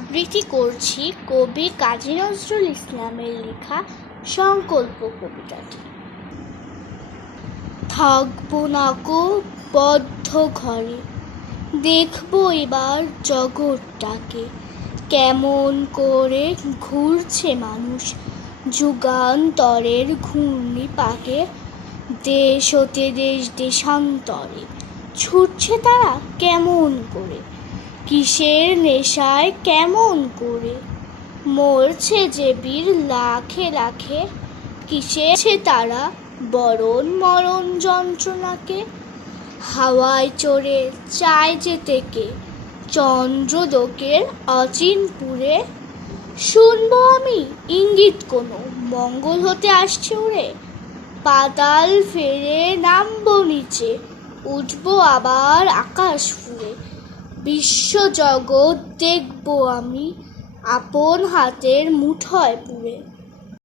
আবৃত্তি করছি কবি কাজী নজরুল ইসলামের লেখা সংকল্প কবিতাটি। থাকবো না কো বদ্ধ ঘরে, দেখবো এবার জগৎটাকে, কেমন করে ঘুরছে মানুষ যুগান্তরের ঘূর্ণি পাকে। দেশ হতে দেশ দেশান্তরে ছুটছে তারা কেমন করে, কিসের নেশায় কেমন করে, মরছে যে বীর লাখে লাখে, কিসেছে তারা বরণ মরণ যন্ত্রণাকে। হাওয়ায় চড়ে চায় যেতে কে চন্দ্রদোকের অচিনপুরে, শুনবো আমি ইঙ্গিত কোনো মঙ্গল হতে আসছে উড়ে। পাতাল ফেরে নামবো নিচে, উঠবো আবার আকাশ ফুঁড়ে। বিশ্বজগৎ দেখবো আমি আপন হাতের মুঠোয় পুরে।